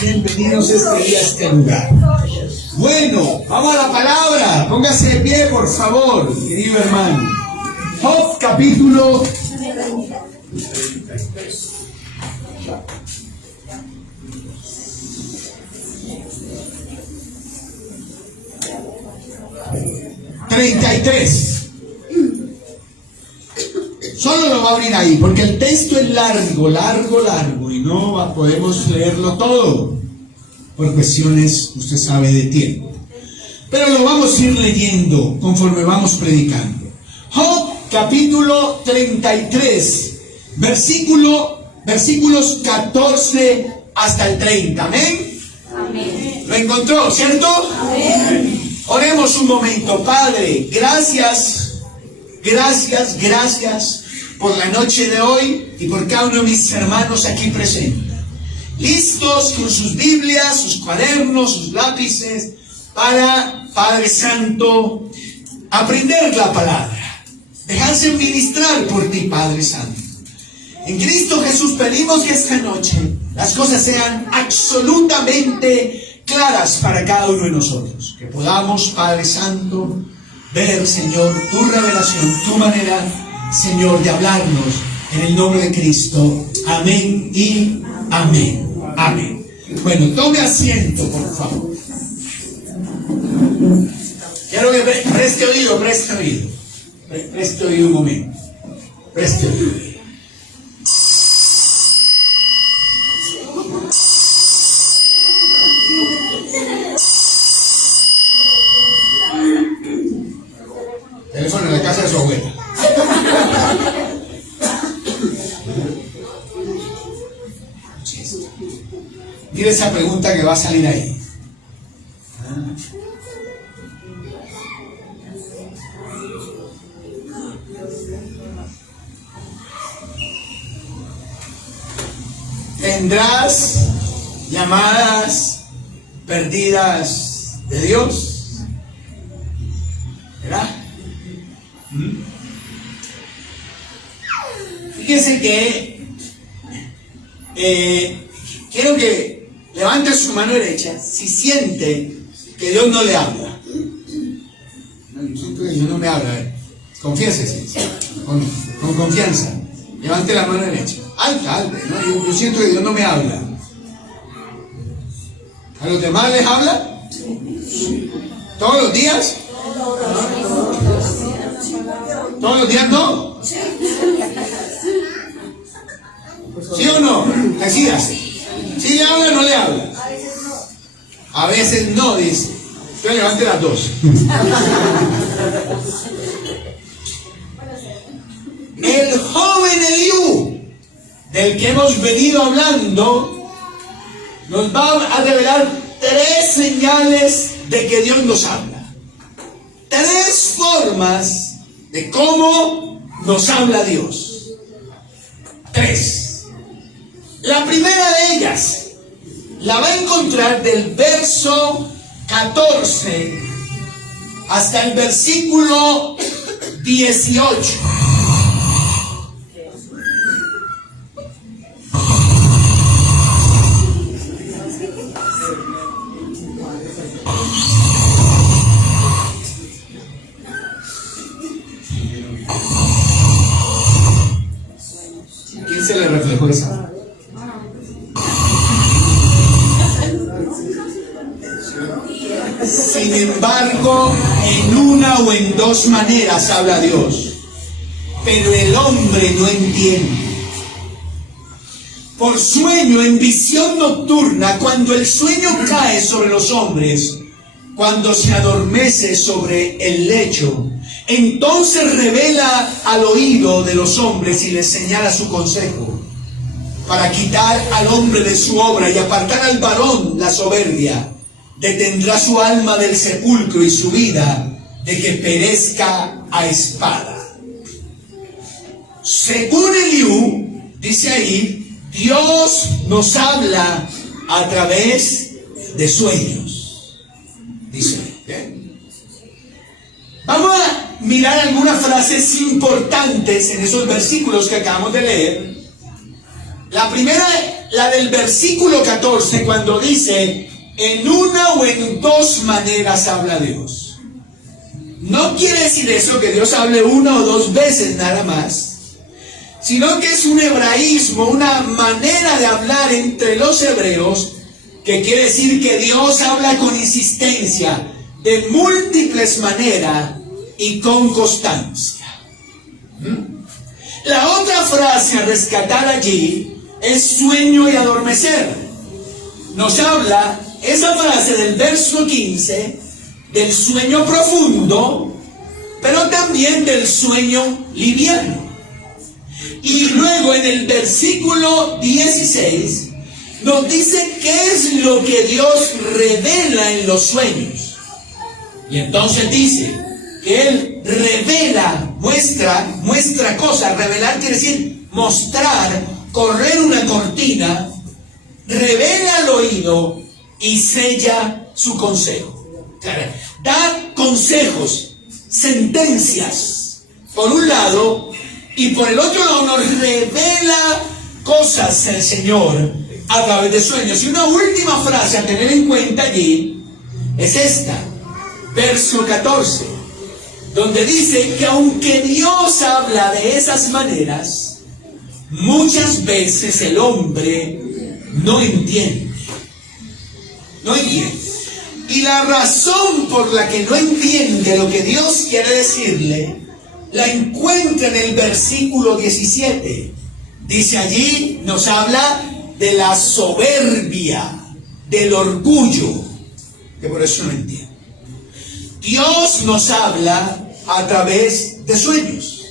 bienvenidos este día a este lugar. Bueno, vamos a la palabra. Póngase de pie, por favor, querido hermano. Job, capítulo 33. Solo lo va a abrir ahí, porque el texto es largo, y no podemos leerlo todo, por cuestiones, usted sabe, de tiempo. Pero lo vamos a ir leyendo conforme vamos predicando. Job, capítulo 33, versículos 14 hasta el 30. ¿Amén? Amén. ¿Lo encontró, cierto? Amén. Oremos un momento. Padre, gracias por la noche de hoy y por cada uno de mis hermanos aquí presentes, listos con sus Biblias, sus cuadernos, sus lápices, para, Padre Santo, aprender la palabra, dejarse ministrar por ti, Padre Santo. En Cristo Jesús pedimos que esta noche las cosas sean absolutamente claras para cada uno de nosotros, que podamos, Padre Santo, ver, Señor, tu revelación, tu manera, Señor, de hablarnos en el nombre de Cristo. Amén y amén. Amén. Bueno, tome asiento, por favor. Quiero que preste oído un momento. Preste oído. Teléfono en la casa de su abuela. Mire esa pregunta que va a salir ahí. ¿Tendrás llamadas perdidas de Dios? ¿Verdad? Fíjese que quiero que levante su mano derecha si siente que Dios no le habla. No, yo siento que Dios no me habla. Confiésese con confianza. Levante la mano derecha. Alta. ¿No? Yo siento que Dios no me habla. ¿A los demás les habla? ¿Todos los días? ¿Todos los días no? ¿Sí o no? Decídase. ¿Sí le habla o no le habla? A veces no, dice. Entonces levante las dos. El joven Eliú, del que hemos venido hablando, nos va a revelar 3 señales de que Dios nos habla. 3 formas de cómo nos habla Dios. 3. La primera de ellas la va a encontrar del verso 14 hasta el versículo 18. ¿Quién se le reflejó esa? Sin embargo, en una o en 2 maneras habla Dios, pero el hombre no entiende. Por sueño, en visión nocturna, cuando el sueño cae sobre los hombres, cuando se adormece sobre el lecho, entonces revela al oído de los hombres y les señala su consejo, para quitar al hombre de su obra y apartar al varón la soberbia. Detendrá su alma del sepulcro y su vida de que perezca a espada. Según Eliú, dice ahí, Dios nos habla a través de sueños. Dice, vamos a mirar algunas frases importantes en esos versículos que acabamos de leer. La primera la del versículo 14 cuando dice, en una o en dos maneras habla Dios. No quiere decir eso que Dios hable una o dos veces nada más, sino que es un hebraísmo, una manera de hablar entre los hebreos, que quiere decir que Dios habla con insistencia, de múltiples maneras y con constancia. La otra frase a rescatar allí es sueño y adormecer. Nos habla esa frase del verso 15 del sueño profundo, pero también del sueño liviano. Y luego en el versículo 16 nos dice qué es lo que Dios revela en los sueños. Y entonces dice que Él revela, muestra cosas. Revelar quiere decir mostrar, correr una cortina, revela al oído y sella su consejo. Da consejos, sentencias, por un lado, y por el otro lado nos revela cosas el Señor a través de sueños. Y una última frase a tener en cuenta allí es esta, verso 14, donde dice que aunque Dios habla de esas maneras, muchas veces el hombre no entiende. No entiende. Y la razón por la que no entiende lo que Dios quiere decirle, la encuentra en el versículo 17. Dice allí, nos habla de la soberbia, del orgullo, que por eso no entiende. Dios nos habla a través de sueños.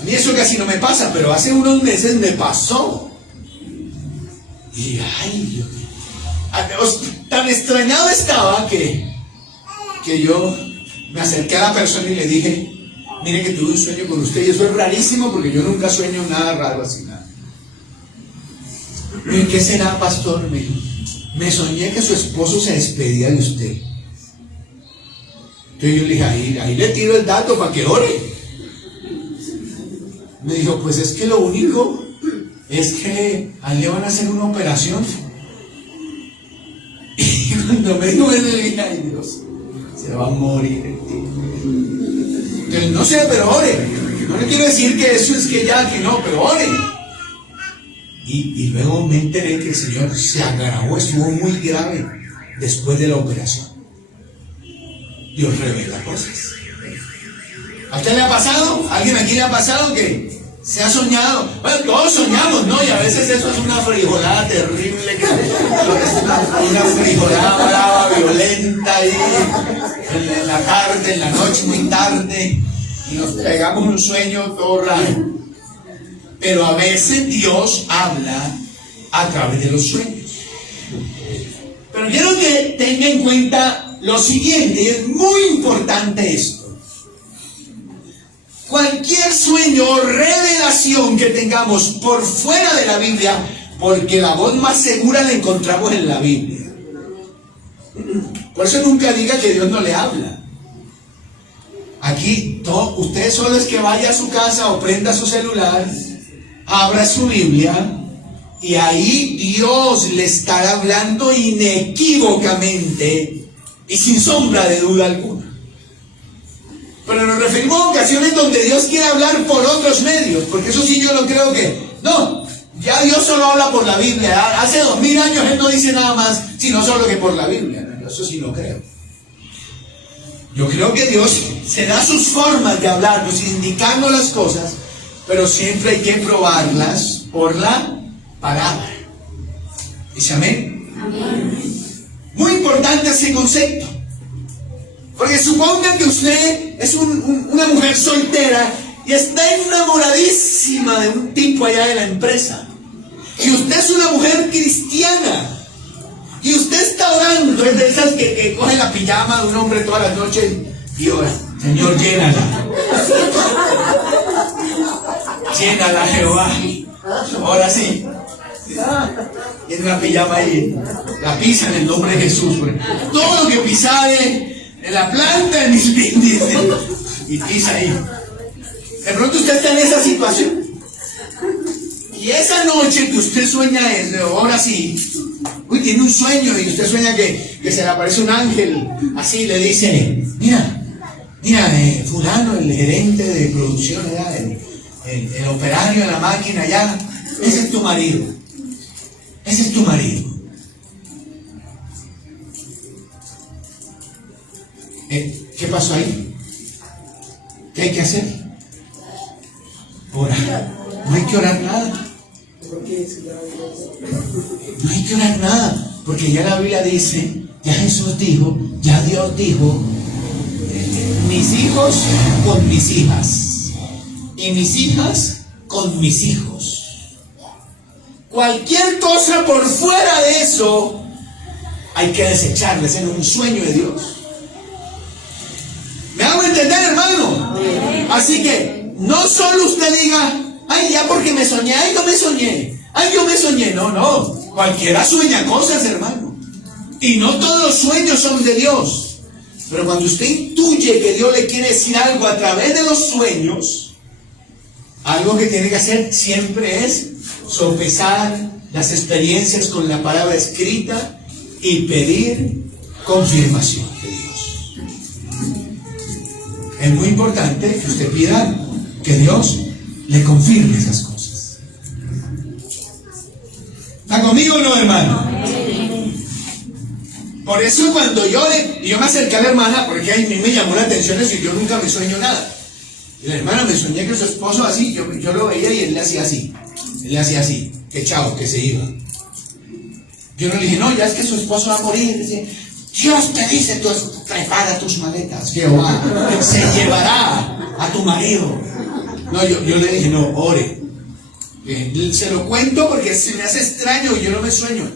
A mí eso casi no me pasa, pero hace unos meses me pasó. Y ay, Dios mío, tan extrañado estaba que yo me acerqué a la persona y le dije, mire que tuve un sueño con usted, y eso es rarísimo porque yo nunca sueño nada raro así, nada. ¿Y qué será, pastor? Me dijo, me soñé que su esposo se despedía de usted. Entonces yo le dije, ahí le tiro el dato para que ore. Me dijo, pues es que lo único es que a él le van a hacer una operación. Y cuando me dijo eso, le dije, ay Dios, se va a morir el tío. Entonces, no sé, pero ore. No le quiero decir que eso es que ya, que no, pero ore. Y luego me enteré que el Señor se agravó, estuvo muy grave después de la operación. Dios revela cosas. ¿A usted le ha pasado? ¿A alguien aquí le ha pasado que se ha soñado? Bueno, todos soñamos, ¿no? Y a veces eso es una frijolada terrible, una frijolada brava, violenta ahí, en la tarde, en la noche, muy tarde, y nos pegamos un sueño todo raro. Pero a veces Dios habla a través de los sueños. Pero quiero que tenga en cuenta lo siguiente, y es muy importante esto. Cualquier sueño o revelación que tengamos por fuera de la Biblia, porque la voz más segura la encontramos en la Biblia. Por eso nunca diga que Dios no le habla. Aquí, usted solo es que vaya a su casa o prenda su celular, abra su Biblia, y ahí Dios le estará hablando inequívocamente y sin sombra de duda alguna. Pero nos referimos a ocasiones donde Dios quiere hablar por otros medios, porque eso sí yo no creo que... No, ya Dios solo habla por la Biblia. Hace 2000 años Él no dice nada más, sino solo que por la Biblia. Eso sí lo creo. Yo creo que Dios se da sus formas de hablarnos, indicando las cosas, pero siempre hay que probarlas por la palabra. ¿Dice amén? Amén. Muy importante ese concepto. Porque supongan que usted es una mujer soltera y está enamoradísima de un tipo allá de la empresa. Y usted es una mujer cristiana. Y usted está orando, es de esas que coge la pijama de un hombre todas las noches y ora. Señor, llénala. Llénala, Jehová. Ahora sí. Tiene una pijama ahí. La pisa en el nombre de Jesús. Todo lo que pisare en la planta de mis pies, dice, y pisa ahí. De pronto usted está en esa situación. Y Y esa noche que usted sueña eso, ahora sí, tiene un sueño y usted sueña que se le aparece un ángel, así le dice, mira, fulano, el gerente de producción allá, el operario de la máquina allá, ese es tu marido. Ese es tu marido. ¿Qué pasó ahí? ¿Qué hay que hacer? Orar. No hay que orar nada. No hay que orar nada. Porque ya la Biblia dice, ya Jesús dijo, ya Dios dijo, mis hijos con mis hijas y mis hijas con mis hijos. Cualquier cosa por fuera de eso hay que desecharles en un sueño de Dios. ¿Me hago entender, hermano? Así que no solo usted diga, ay, ya porque me soñé, ay, yo me soñé, ay, yo me soñé. No, cualquiera sueña cosas, hermano. Y no todos los sueños son de Dios. Pero cuando usted intuye que Dios le quiere decir algo a través de los sueños, algo que tiene que hacer siempre es sopesar las experiencias con la palabra escrita y pedir confirmación de Dios. Es muy importante que usted pida que Dios le confirme esas cosas. ¿Está conmigo o no, hermano? Por eso cuando yo me acerqué a la hermana, porque a mí me llamó la atención eso y yo nunca me sueño nada. Y la hermana me soñé que su esposo así, yo lo veía y él le hacía así. Él le hacía así, que chao, que se iba. Yo no le dije, no, ya es que su esposo va a morir. Dice, Dios te dice, prepara tus maletas, Jehová se llevará a tu marido. No, yo le dije, no, ore. Se lo cuento porque se me hace extraño y yo no me sueño.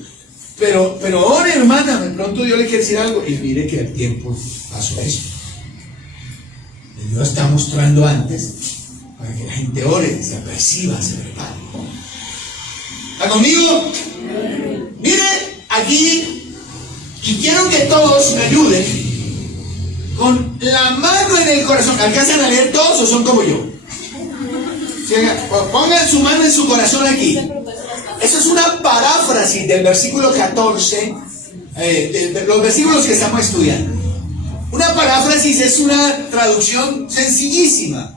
Pero ore, hermana, de pronto Dios le quiere decir algo. Y mire que el tiempo pasó eso. Dios está mostrando antes para que la gente ore, se aperciba, se prepare. ¿Está conmigo? Mire, aquí, y quiero que todos me ayuden con la mano en el corazón. ¿Alcanzan a leer todos o son como yo? Pongan su mano en su corazón aquí. Eso es una paráfrasis del versículo 14, de los versículos que estamos estudiando. Una paráfrasis es una traducción sencillísima,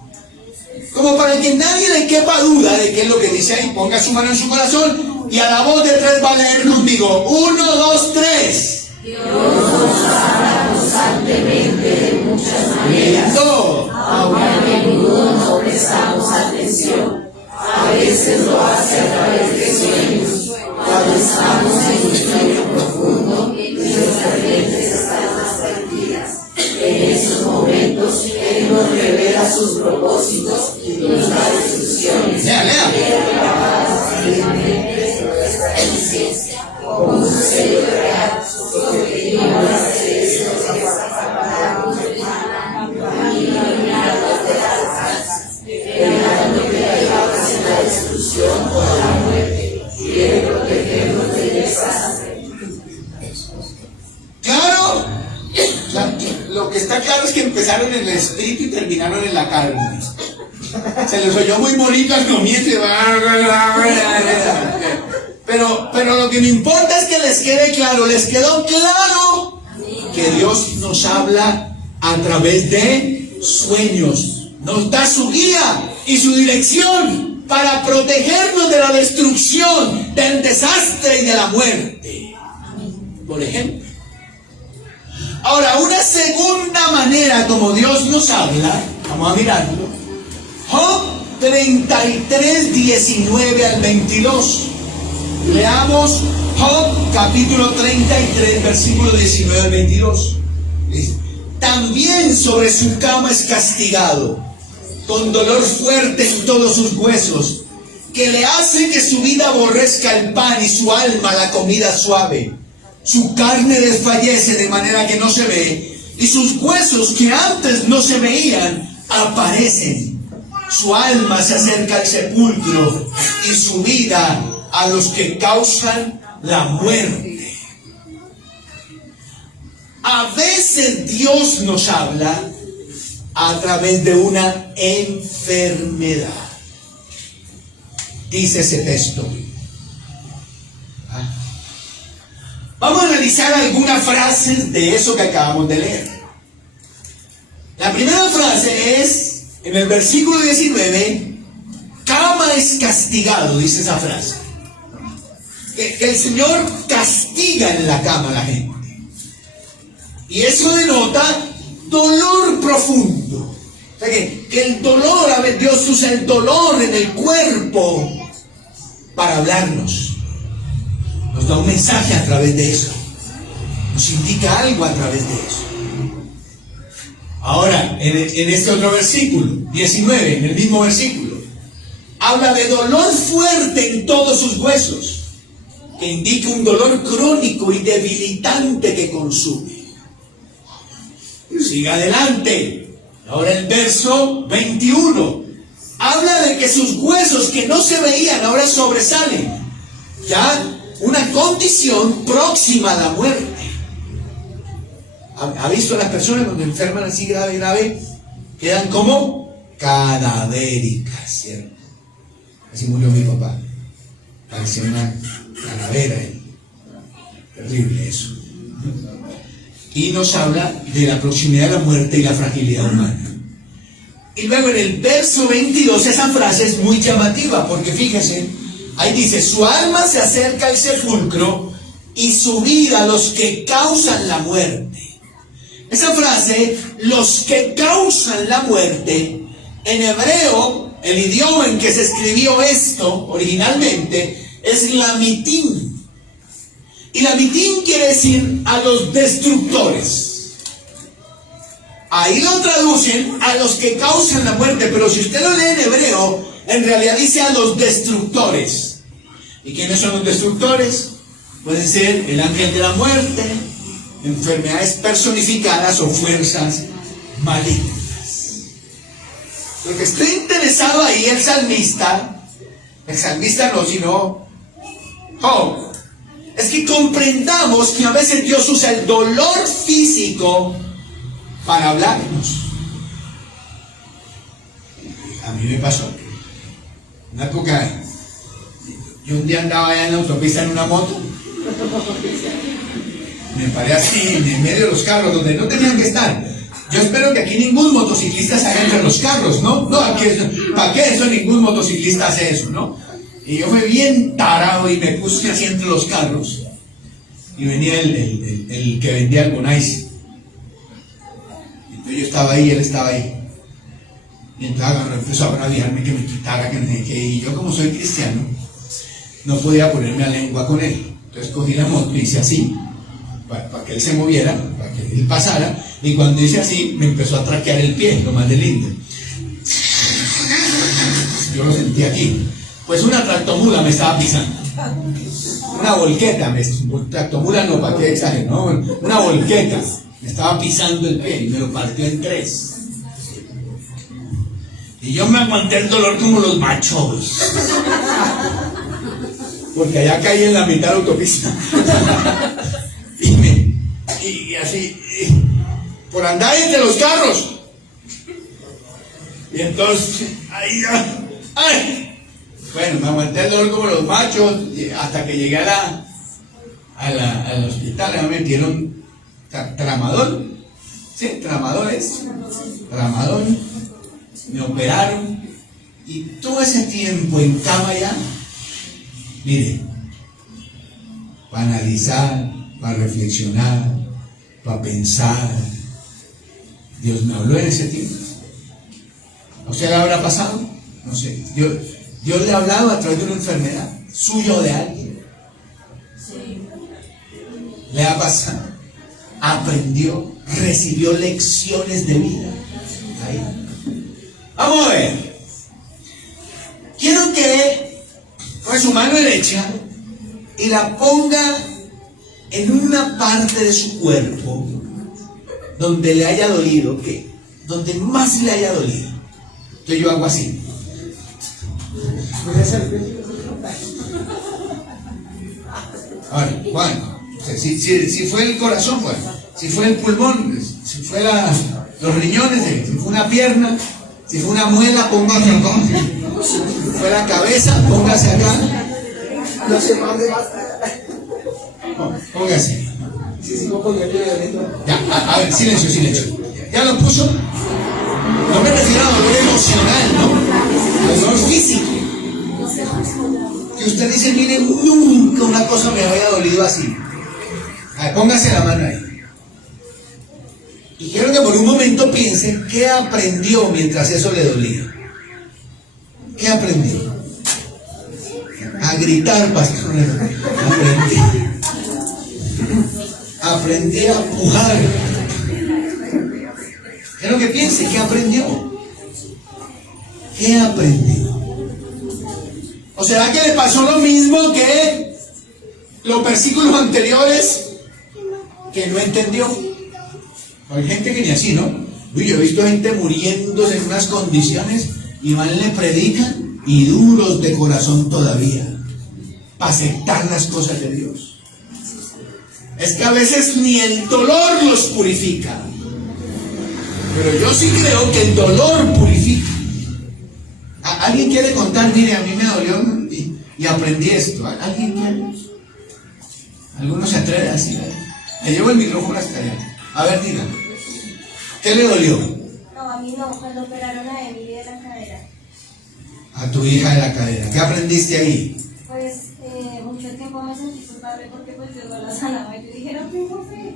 como para que nadie le quepa duda de qué es lo que dice ahí. Ponga su mano en su corazón y a la voz de tres va a leer conmigo. 1, 2, 3. Dios nos habla constantemente de muchas maneras, aunque a menudo no prestamos atención. A veces lo hace a través de sueños, cuando estamos en un sueño profundo y nuestras mentes están abstraídas. En esos momentos, Él nos revela sus propósitos y nos da instrucciones. Grabadas en la mente de nuestra conciencia, como un sello real. Su objetivo es hacer esto que separamos de humana y eliminarnos de las almas, evitando que caigamos en la destrucción o la muerte. Quiere protegernos de desastre. Claro, lo que está claro es que empezaron en el espíritu y terminaron en la carne. Se les oyó muy bonito al comienzo. Pero lo que me importa es que les quede claro, les quedó claro que Dios nos habla a través de sueños. Nos da su guía y su dirección para protegernos de la destrucción, del desastre y de la muerte. Por ejemplo. Ahora, una segunda manera como Dios nos habla, vamos a mirarlo. Job 33, 19 al 22. Leamos Job capítulo 33, versículo 19 al 22. Dice, también sobre su cama es castigado, con dolor fuerte en todos sus huesos, que le hace que su vida aborrezca el pan y su alma la comida suave. Su carne desfallece de manera que no se ve, y sus huesos que antes no se veían aparecen. Su alma se acerca al sepulcro y su vida a los que causan la muerte. A veces Dios nos habla a través de una enfermedad. dice ese texto. Vamos a analizar algunas frases de eso que acabamos de leer. La primera frase es, en el versículo 19, cama es castigado, dice esa frase. Que el Señor castiga en la cama a la gente. Y eso denota dolor profundo. O sea que el dolor, a ver, Dios usa el dolor en el cuerpo para hablarnos. Nos da un mensaje a través de eso. Nos indica algo a través de eso. Ahora, en este otro versículo, 19, en el mismo versículo, habla de dolor fuerte en todos sus huesos, que indica un dolor crónico y debilitante que consume. Siga adelante. Ahora el verso 21 habla de que sus huesos que no se veían ahora sobresalen. Ya una condición próxima a la muerte. ¿Ha visto a las personas cuando enferman así grave? Quedan como cadavéricas, ¿cierto? Así murió mi papá. Parecía una calavera. Terrible eso. Y nos habla de la proximidad de la muerte y la fragilidad humana. Y luego en el verso 22 esa frase es muy llamativa, porque fíjense, ahí dice, su alma se acerca al sepulcro y su vida a los que causan la muerte. Esa frase, los que causan la muerte, en hebreo, el idioma en que se escribió esto originalmente, es lamitín. Y lamitín quiere decir a los destructores. Ahí lo traducen a los que causan la muerte, pero si usted lo lee en hebreo, en realidad dice a los destructores. ¿Y quiénes son los destructores? Pueden ser el ángel de la muerte, enfermedades personificadas o fuerzas malignas. Lo que está interesado ahí el salmista no, sino Job, es que comprendamos que a veces Dios usa el dolor físico para hablarnos. A mí me pasó una época, yo un día andaba allá en la autopista en una moto, me paré así en medio de los carros donde no tenían que estar. Yo espero que aquí ningún motociclista se haga entre los carros, ¿no? No, ¿para qué eso? Ningún motociclista hace eso, ¿no? Y yo fui bien tarado y me puse así entre los carros. Y venía el que vendía el Bonais. Entonces yo estaba ahí, él estaba ahí. Y entonces empezó a braviarme que me quitara, que no sé qué. Y yo, como soy cristiano, no podía ponerme a lengua con él. Entonces cogí la moto y hice así, para que él se moviera, para que él pasara. Y cuando hice así, me empezó a traquear el pie, lo más de lindo. Yo lo sentí aquí. Pues una tractomula me estaba pisando. Una volqueta, tractomula no, para qué exagero, ¿no? Una volqueta me estaba pisando el pie y me lo partió en 3. Y yo me aguanté el dolor como los machos, porque allá caí en la mitad de la autopista. y así, por andar entre los carros. Y entonces, ahí ya, ¡ay! Bueno, me aguanté el dolor como los machos hasta que llegué al hospital. Me metieron tramadol. Sí, tramadol. Me operaron. Y todo ese tiempo en cama ya, mire, para analizar, para reflexionar, para pensar. Dios me habló en ese tiempo. ¿A usted le habrá pasado? No sé. Dios le ha hablado a través de una enfermedad suya o de alguien. Sí. Le ha pasado. Aprendió, recibió lecciones de vida. Ahí. Vamos a ver. Quiero que con su mano derecha y la ponga en una parte de su cuerpo donde le haya dolido, ¿qué? Donde más le haya dolido. Entonces yo hago así. Ahora, bueno, si fue el corazón, bueno, si fue el pulmón, si fue los riñones, si fue una pierna, si fue una muela, póngase. fue la cabeza, póngase acá. No sé para dónde vas. Póngase. Sí, no pongo el dedo dentro. Ya, a ver, silencio, silencio. ¿Ya lo puso? No me refiero a dolor emocional, ¿no? A dolor físico. Que usted dice, mire, nunca una cosa me había dolido así. A ver, póngase la mano ahí. Y quiero que por un momento piense qué aprendió mientras eso le dolía. ¿Qué aprendió? A gritar, pastor. Aprendí a empujar. Quiero que piense, ¿qué aprendió? ¿Qué aprendió? ¿O será que le pasó lo mismo que los versículos anteriores que no entendió? Hay gente que ni así, ¿no? Uy, yo he visto gente muriéndose en unas condiciones y van le predican y duros de corazón todavía para aceptar las cosas de Dios. Es que a veces ni el dolor los purifica. Pero yo sí creo que el dolor purifica. ¿Alguien quiere contar? Mire, a mí me dolió y aprendí esto. ¿Alguien quiere? Algunos se atreven a decir. Le llevo el micrófono hasta allá. A ver, diga. ¿Qué le dolió? No, a mí no, cuando operaron a Emily de la cadera. A tu hija de la cadera. ¿Qué aprendiste ahí? Pues mucho tiempo me sentí culpable porque pues Dios no la sanaba. Y yo dije, no tengo fe.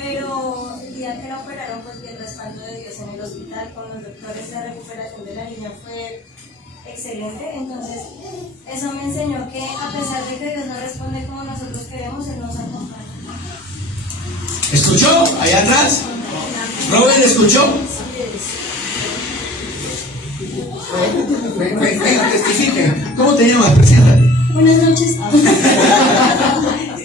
Pero el día que la operaron, pues vi el respaldo de Dios en el hospital con los doctores. La recuperación de la niña fue excelente. Entonces, eso me enseñó que a pesar de que Dios no responde como nosotros queremos, Él nos acompaña. ¿Escuchó? Allá atrás. ¿Robert escuchó? Venga, testifique. ¿Cómo te llamas? Preséntate. Buenas noches.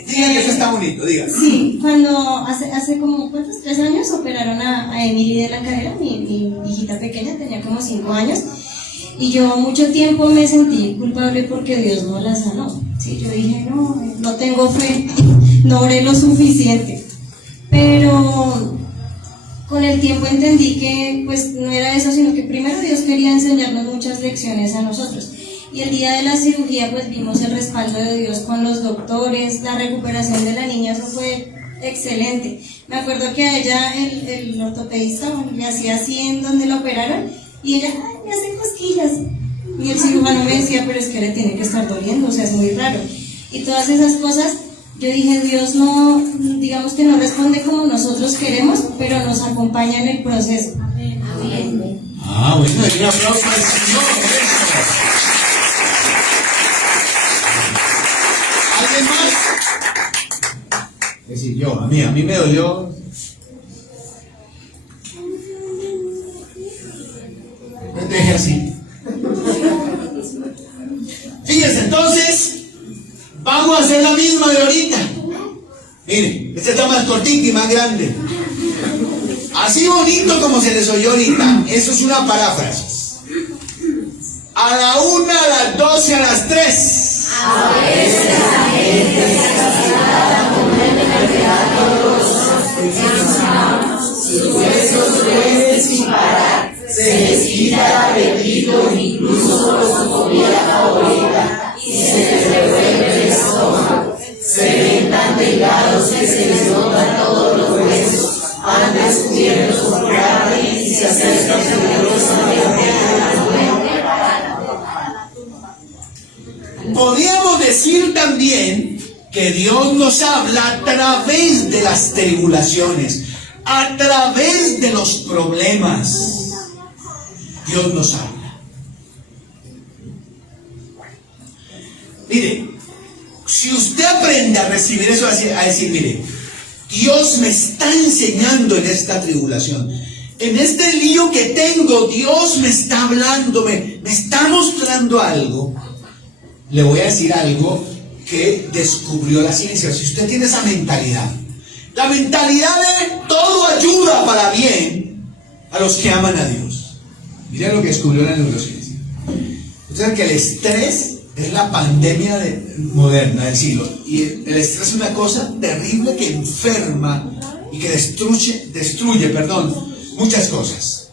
Diga que eso está bonito, diga. Sí, cuando hace como, ¿cuántos? 3 años operaron a Emily de la cadera, mi hijita pequeña, tenía como 5 años, y yo mucho tiempo me sentí culpable porque Dios no la sanó. Sí, yo dije, no tengo fe, no oré lo suficiente, pero con el tiempo entendí que pues no era eso, sino que primero Dios quería enseñarnos muchas lecciones a nosotros. Y el día de la cirugía pues vimos el respaldo de Dios con los doctores, la recuperación de la niña, eso fue excelente. Me acuerdo que a ella el ortopedista le hacía así en donde la operaron y ella, ay, me hacen cosquillas. Y el cirujano me decía, pero es que le tiene que estar doliendo, o sea, es muy raro. Y todas esas cosas, yo dije, Dios no, digamos que no responde como nosotros queremos, pero nos acompaña en el proceso. Amén. Ah, bueno, un aplauso al Señor. ¿Alguien más? Es decir, yo, a mí me dolió. No te dejé así. Fíjense, entonces, vamos a hacer la misma de ahorita. Miren, este está más cortito y más grande. Así bonito como se les oyó ahorita. Eso es una paráfrasis. A la 1, a las 12, a las 3. A veces la gente se castigada con sus huesos duelen sin parar, se les quita el apetito incluso por su comida favorita y se les revuelve el estómago. Se ven tan delgados que se les notan todos los huesos, han descubierto su carne y se acercan peligrosamente a la muerte. Podríamos decir también que Dios nos habla a través de las tribulaciones, a través de los problemas. Dios nos habla. Mire, si usted aprende a recibir eso, a decir, mire, Dios me está enseñando en esta tribulación, en este lío que tengo, Dios me está hablando, me está mostrando algo. Le voy a decir algo que descubrió la ciencia. Si usted tiene esa mentalidad, la mentalidad de todo ayuda para bien a los que aman a Dios. Miren lo que descubrió la neurociencia. Ustedes que el estrés es la pandemia moderna del siglo. Y el estrés es una cosa terrible que enferma y que destruye muchas cosas.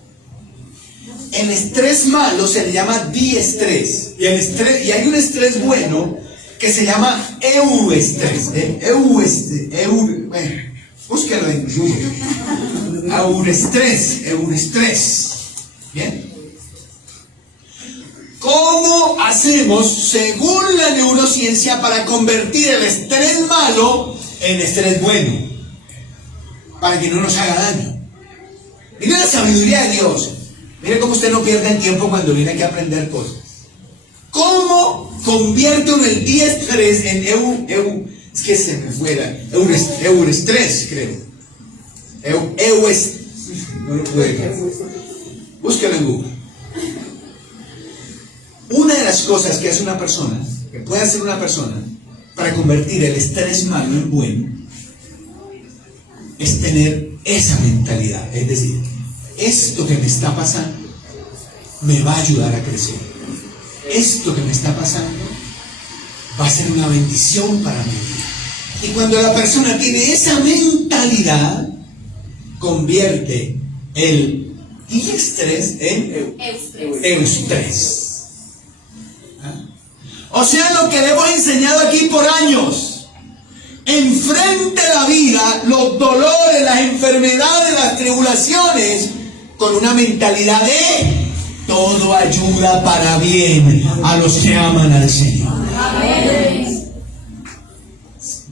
el estrés malo se le llama diestrés. Y hay un estrés bueno que se llama euestrés. Bueno, búsquelo en Google. Eurestrés. ¿Bien? ¿Cómo hacemos, según la neurociencia, para convertir el estrés malo en estrés bueno? Para que no nos haga daño. Mire la sabiduría de Dios. Mire cómo usted no pierde el tiempo cuando viene aquí a aprender cosas. ¿Cómo convierte uno el diestrés en es que se me fuera. Eurestrés, creo. No lo puede. Búsquelo en Google. Una de las cosas que hace una persona, que puede hacer una persona, para convertir el estrés malo en bueno, es tener esa mentalidad. Es decir, esto que me está pasando me va a ayudar a crecer. Esto que me está pasando va a ser una bendición para mí. Y cuando la persona tiene esa mentalidad, convierte el diestrés en eustrés. O sea, lo que le hemos enseñado aquí por años. Enfrente la vida, los dolores, las enfermedades, las tribulaciones, con una mentalidad de todo ayuda para bien a los que aman al Señor.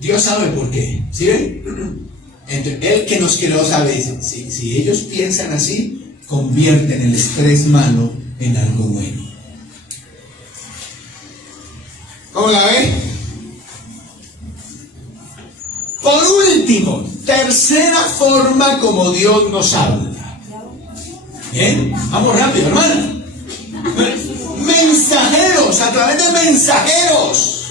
Dios sabe por qué. ¿Sí ven? Él que nos creó sabe, si ellos piensan así, convierten el estrés malo en algo bueno. ¿Cómo la ve? Por último, tercera forma como Dios nos habla. Bien, vamos rápido, hermano. Mensajeros, a través de mensajeros.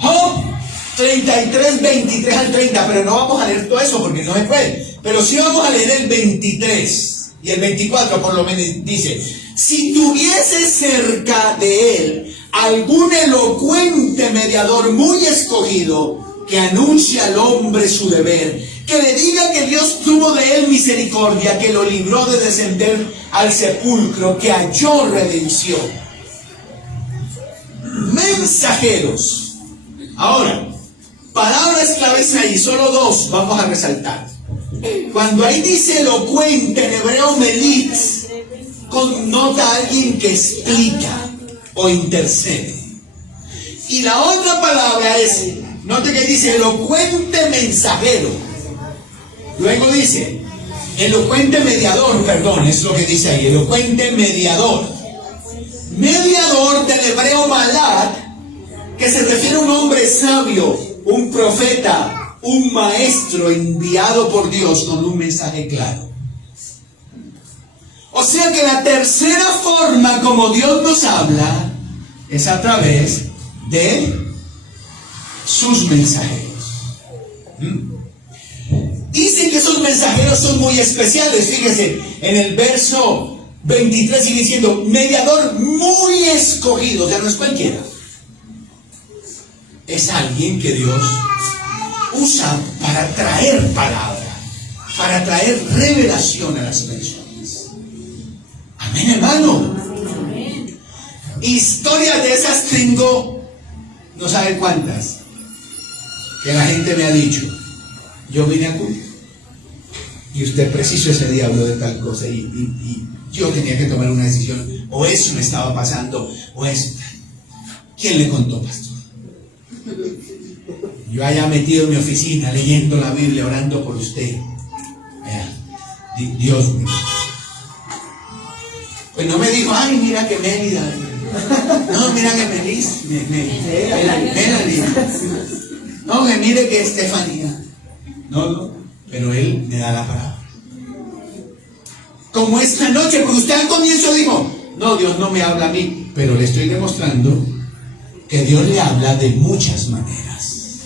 Job 33, 23 al 30, pero no vamos a leer todo eso porque no se puede. Pero sí vamos a leer el 23 y el 24 por lo menos. Dice: si tuviese cerca de él algún elocuente mediador muy escogido, que anuncie al hombre su deber, que le diga que Dios tuvo de él misericordia, que lo libró de descender al sepulcro, que halló redención. Mensajeros. Ahora, palabras claves ahí, solo dos vamos a resaltar. Cuando ahí dice elocuente, en hebreo melitz, connota a alguien que explica o intercede. Y la otra palabra es, note que dice elocuente mensajero. Luego dice elocuente mediador, perdón, es lo que dice ahí, elocuente mediador. Mediador del hebreo malat, que se refiere a un hombre sabio, un profeta, un maestro enviado por Dios con un mensaje claro. O sea que la tercera forma como Dios nos habla es a través de sus mensajeros. Dicen que esos mensajeros son muy especiales. Fíjese, en el verso 23 sigue diciendo, mediador muy escogido. O sea, no es cualquiera. Es alguien que Dios usa para traer palabra, para traer revelación a las personas. Amén, hermano. Amén. Historias de esas tengo, no sabe cuántas, que la gente me ha dicho, yo vine a culto y usted preciso ese día habló de tal cosa y yo tenía que tomar una decisión, o eso me estaba pasando, o eso. ¿Quién le contó, pastor? Yo allá metido en mi oficina leyendo la Biblia, orando por usted. Dios mío. Pues no me dijo, ay, mira que Mérida. No, mira que Melanie. No, que mire que Estefanía. No, pero él me da la palabra. Como esta noche, porque usted al comienzo dijo, no, Dios no me habla a mí, pero le estoy demostrando que Dios le habla de muchas maneras,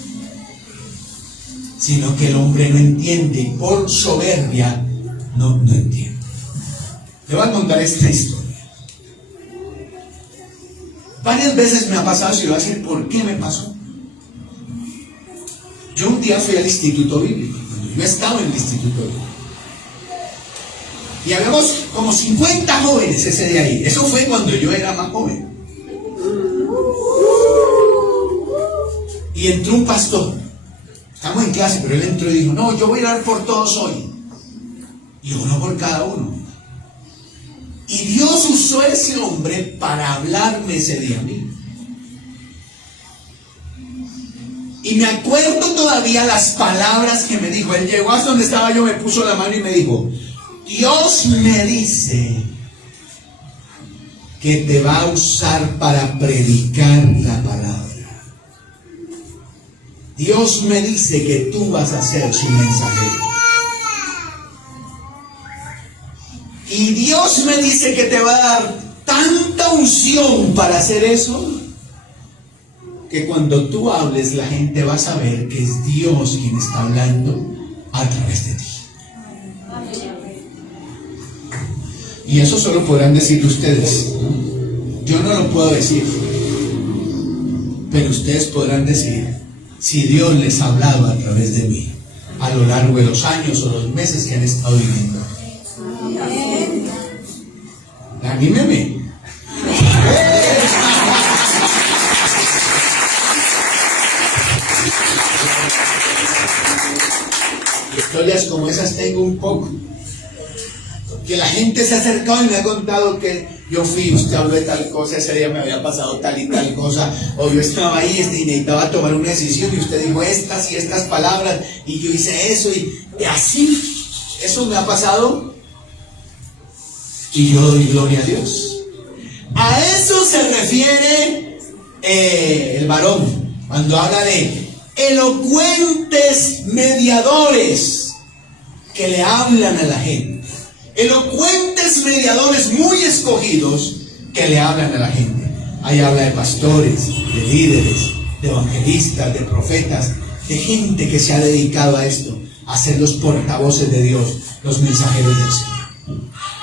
sino que el hombre no entiende y por soberbia no entiende. Le voy a contar esta historia. Varias veces me ha pasado, y le voy a decir por qué me pasó. Yo un día fui al instituto bíblico, yo estaba en el instituto bíblico, Y habíamos como 50 jóvenes ese día ahí. Eso fue cuando yo era más joven. Y entró un pastor. Estamos en clase, pero él entró y dijo, no, yo voy a orar por todos hoy. Y uno por cada uno. Y Dios usó a ese hombre para hablarme ese día a mí. Y me acuerdo todavía las palabras que me dijo. Él llegó hasta donde estaba yo, me puso la mano y me dijo, Dios me dice que te va a usar para predicar la palabra. Dios me dice que tú vas a ser su mensajero. Y Dios me dice que te va a dar tanta unción para hacer eso, que cuando tú hables la gente va a saber que es Dios quien está hablando a través de ti. Y eso solo podrán decir ustedes. Yo no lo puedo decir. Pero ustedes podrán decir si Dios les ha hablado a través de mí a lo largo de los años o los meses que han estado viviendo. Anímeme. Historias como esas tengo un poco. Que la gente se ha acercado y me ha contado que yo fui, usted habló de tal cosa, ese día me había pasado tal y tal cosa, o yo estaba ahí y necesitaba tomar una decisión y usted dijo estas y estas palabras y yo hice eso y así, eso me ha pasado y yo doy gloria a Dios. A eso se refiere el varón cuando habla de elocuentes mediadores que le hablan a la gente. Elocuentes mediadores muy escogidos que le hablan a la gente. Ahí habla de pastores, de líderes, de evangelistas, de profetas, de gente que se ha dedicado a esto, a ser los portavoces de Dios, los mensajeros del Señor.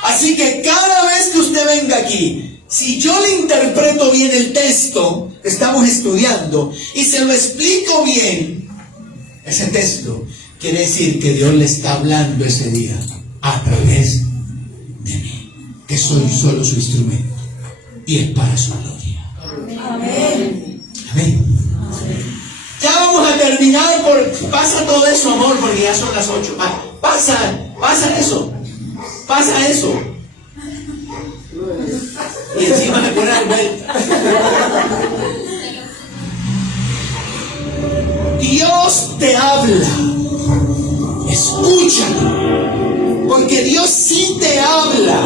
Así que cada vez que usted venga aquí, si yo le interpreto bien el texto que estamos estudiando y se lo explico bien, ese texto quiere decir que Dios le está hablando ese día a través de mí, que soy solo su instrumento y es para su gloria. Amén. Amén. Ya vamos a terminar. Pasa todo eso, amor, porque ya son las 8. Pasa eso. Y encima me pone al vuelta. Dios te habla. Escúchalo. Porque Dios sí te habla.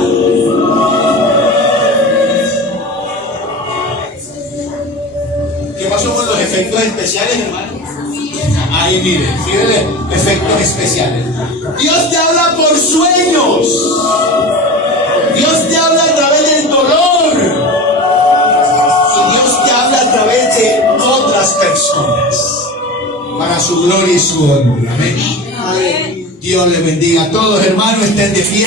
¿Qué pasó con los efectos especiales, hermano? Ahí mire, fíjate, efectos especiales. Dios te habla por sueños. Dios te habla a través del dolor. Y Dios te habla a través de otras personas. Para su gloria y su honor. Amén. Dios le bendiga a todos, hermanos. Estén de pie.